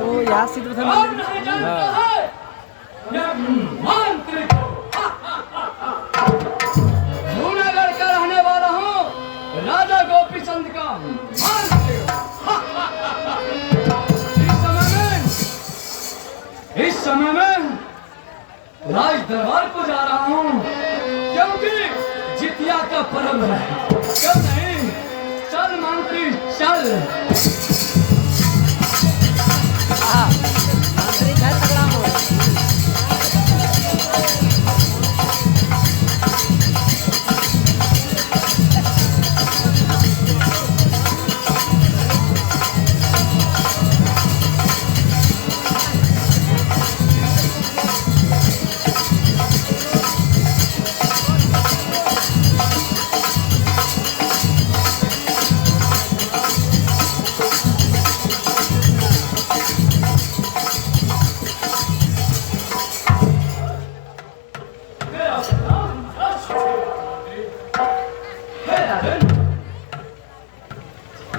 वो यहाँ से तो जूनागढ़ का रहने वाला हूँ, राजा गोपी चंद का इस समय में राज दरबार को जा रहा हूँ, क्योंकि जितिया का पर्व है। क्यों नहीं? चल मंत्री चल।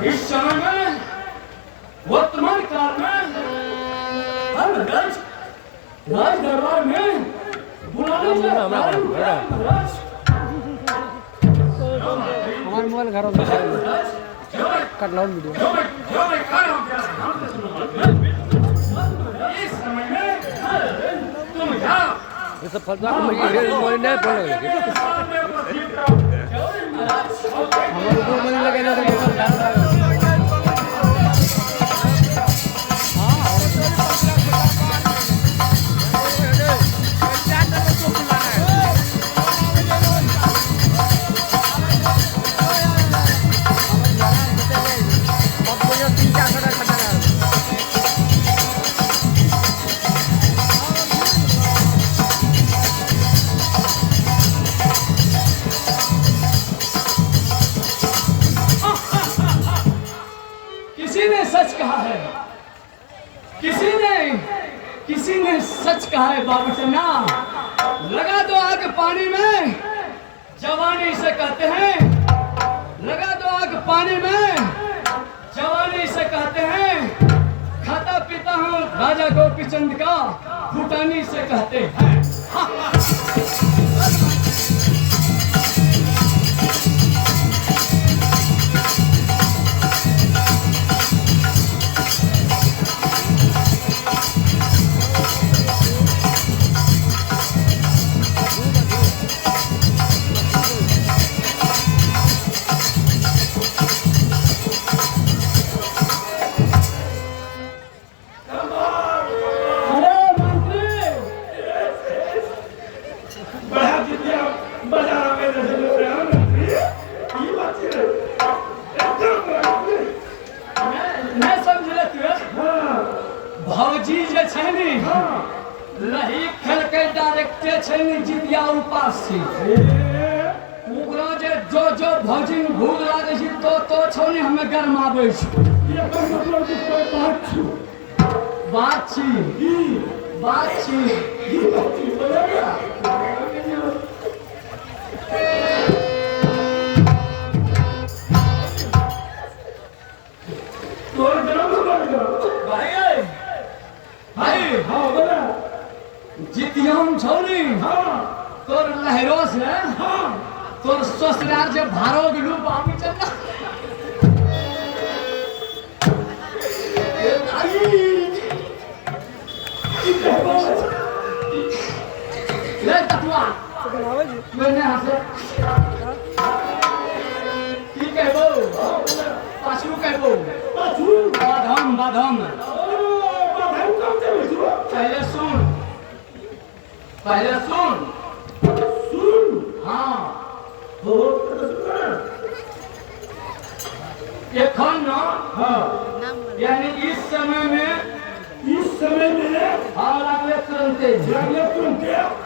इस समय में वर्तमान काल में हम राज दरबार में बुलाने जा रहे हैं। हमारे मोबाइल घर कट लाउड वीडियो इस समय में तुम जाओ। ये सब फलता मोबाइल नहीं फोन लगे हमारे को मोबाइल लगे ना सच कहा है, किसी ने सच कहा है बाबू चन्ना। लगा दो आग पानी में, जवानी से कहते हैं। लगा दो आग पानी में, जवानी से कहते हैं। खाता पीता हूँ राजा गोपी चंद का, फुटानी से कहते हैं। भौजी जे छै नी, लही खेल के डायरेक्टे छै नी जितिया उपास छी। ओकरा जे जो भौजी भूल लागे छी तो छौ नी हमें गरमाबै छी। एकर मतलब कि कोई बात छी बोलेगा। भाई हाँ बोला। जितियम छौ नी, तोर लहरो से तोर ससुराल जे भारो गेलू बाबू चन्ना। ले ततुआ मैंने हंसे की कहबो, पाछू कहबो, बाधम पहले सुन हाँ एखन न यानी इस समय में हाँ लगले तुरंते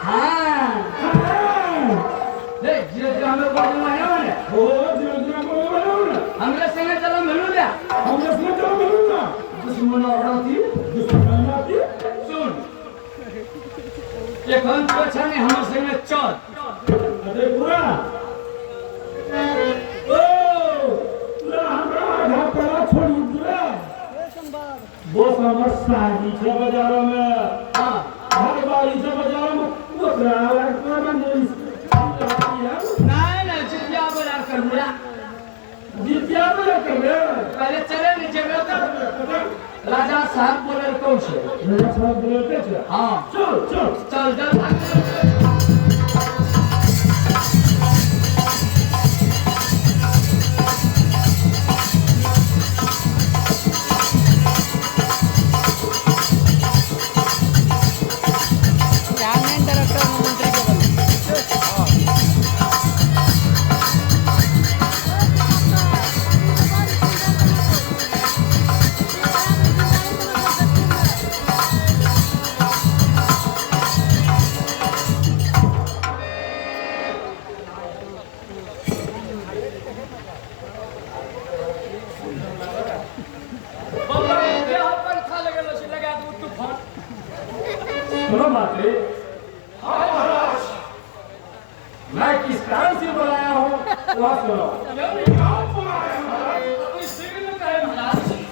हाँ देख धीरे हमें बोलना है हमरे संगे चलो मिलू लिया दुश्मन सुन एखन तो अच्छा नहीं हमर संगे चल। अरे पूरा सारीच्या बाजारों में हाँ हर बारीच्या बाजारों में वो ग्राहक को बंदे नहीं नहीं जितिया बाजार कर दिया जितिया बाजार कर रहे हैं पहले चले नीचे में तो राजा साहब बोले कौन से मेरा साहब बोलते थे हाँ चल चल चल चल सुनो मात्रे हाँ महाराज मैं किस कारण से बुलाया हूँ वह सुनो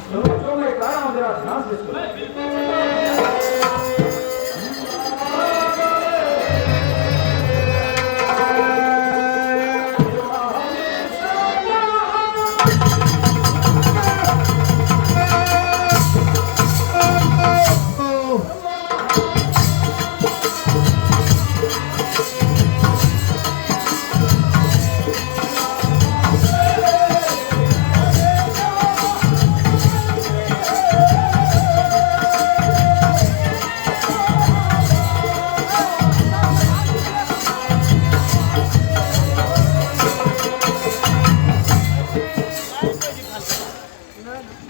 सुनो जो मैं कह रहा हूँ जरा ध्यान से सुनो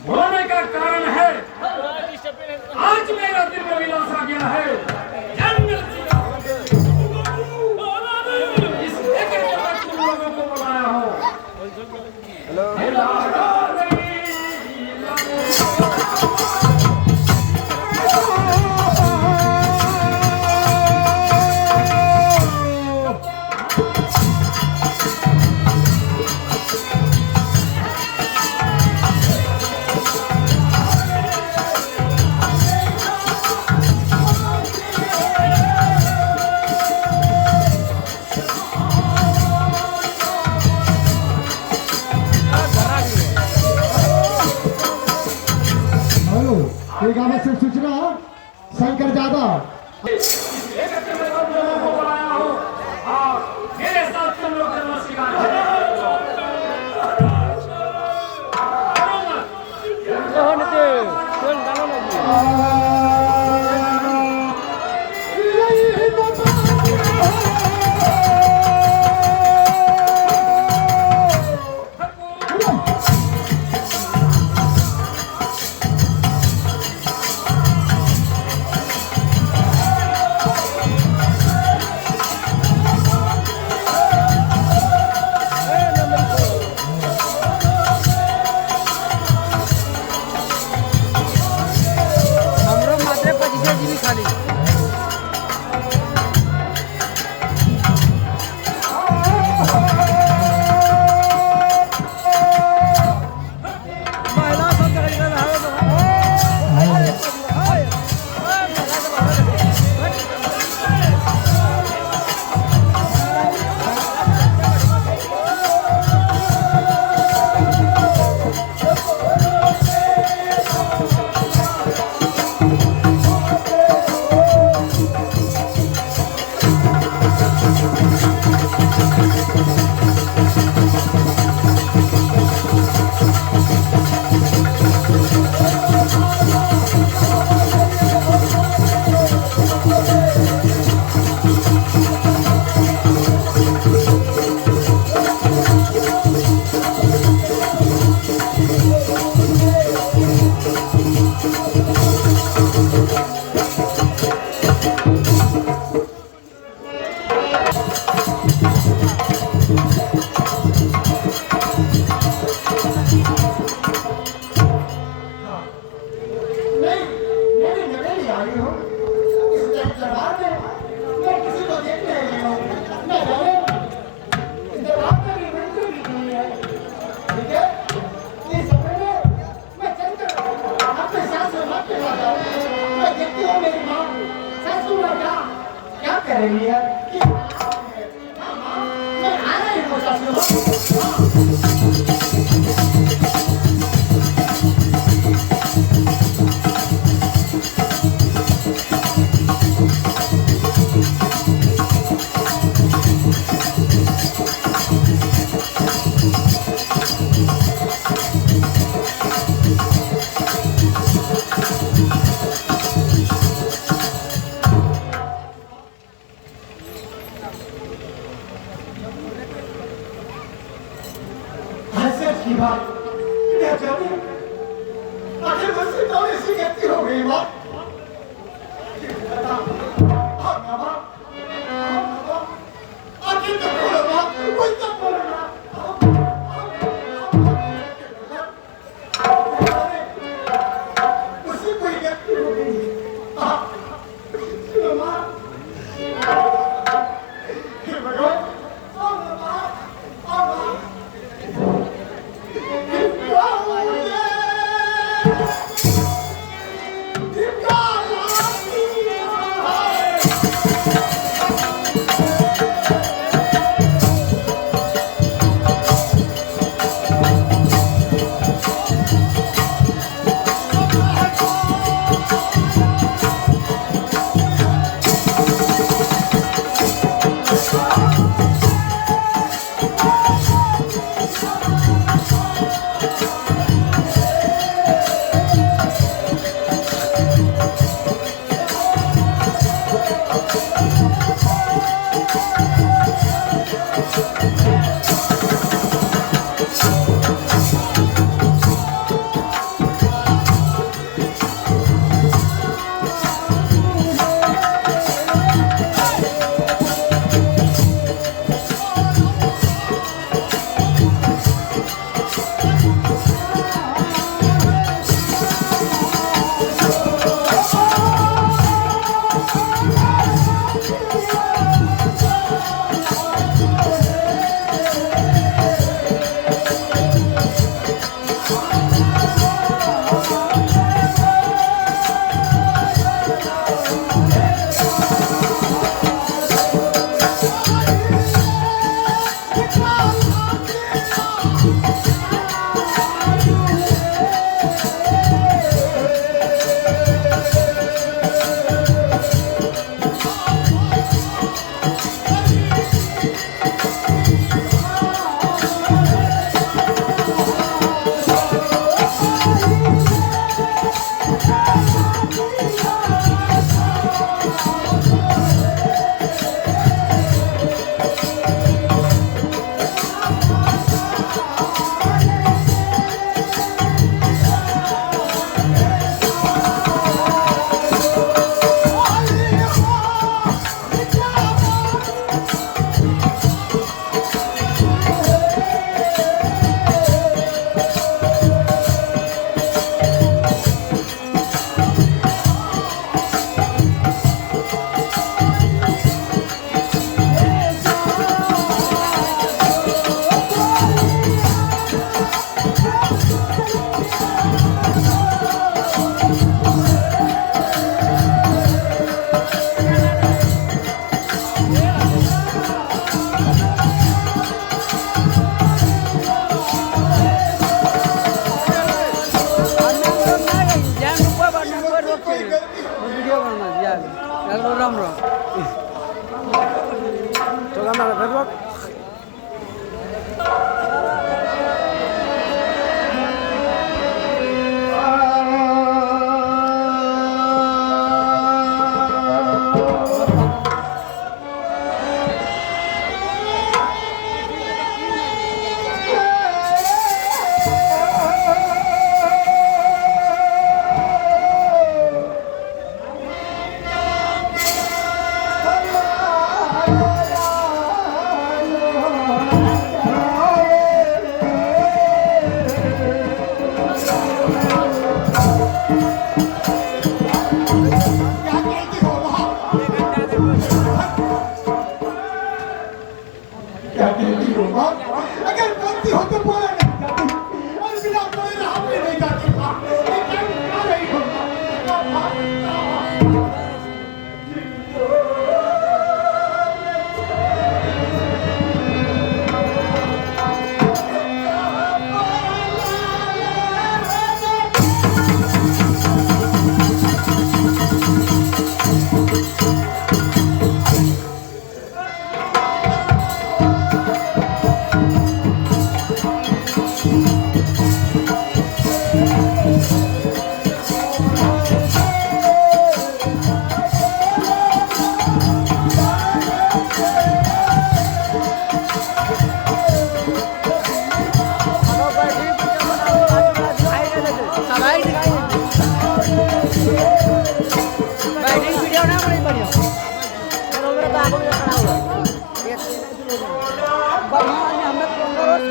होने का कारण है आज मेरा दिल में विलास आ गया है जंगल इस लेकर के मैं तुम लोगों को बुलाया हूँ हेलो एक आवश्यक सूचना शंकर यादव लेकर के मैं तुम लोगों को बुलाया हूँ और मेरे साथ तुम लोग करना सिखा की बात मैं जाऊं आखिर मुझसे तो ऐसी गलती हो गई माँ आखिर तो बोलो माँ कुछ तो बोलो ना उसी कोई गलती हो गई सुनो माँ हे भगवान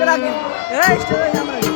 इकडे आगे ए स्टेज कॅमेरा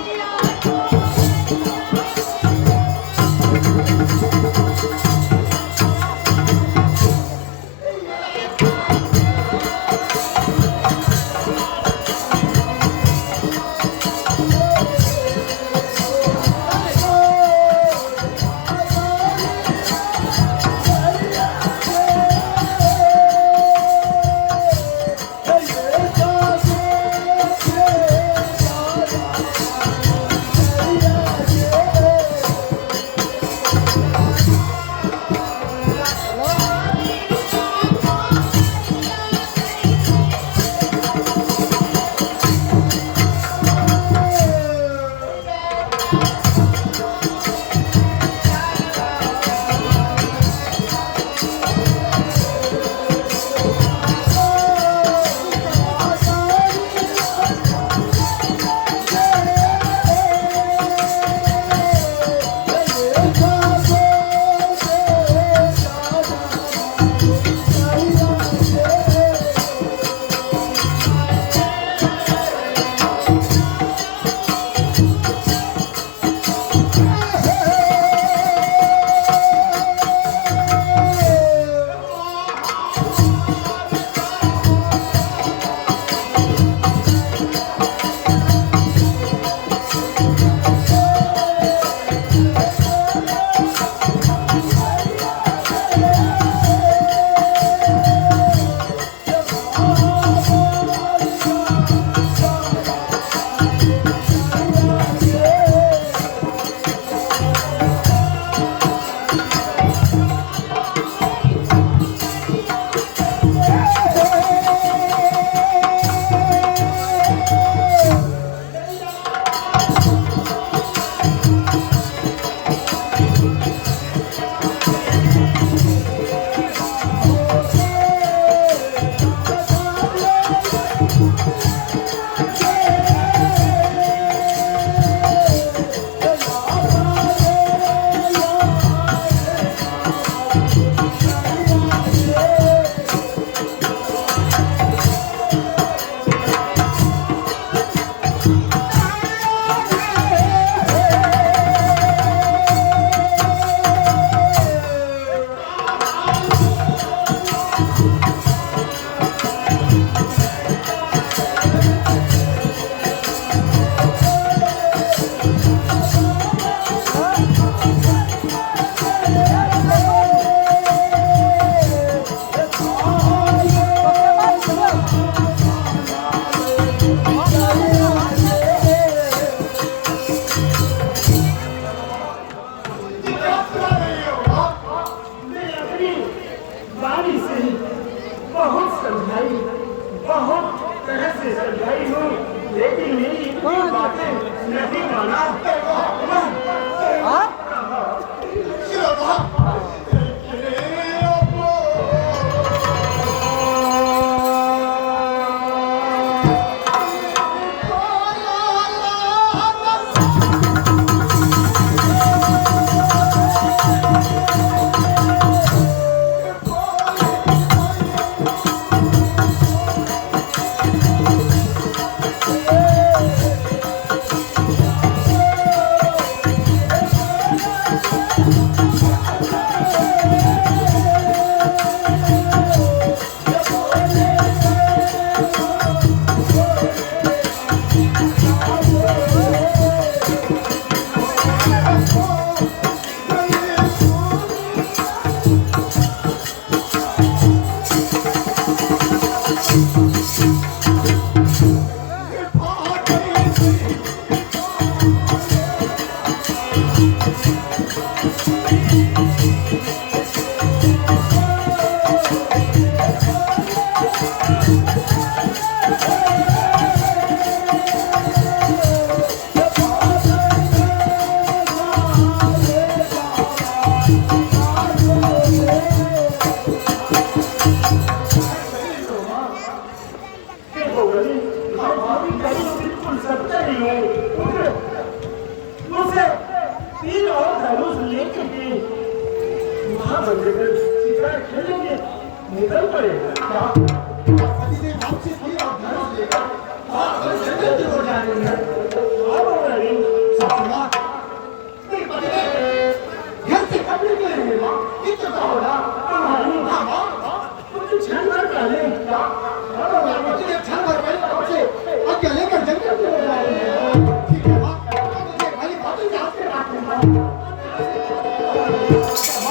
बाबा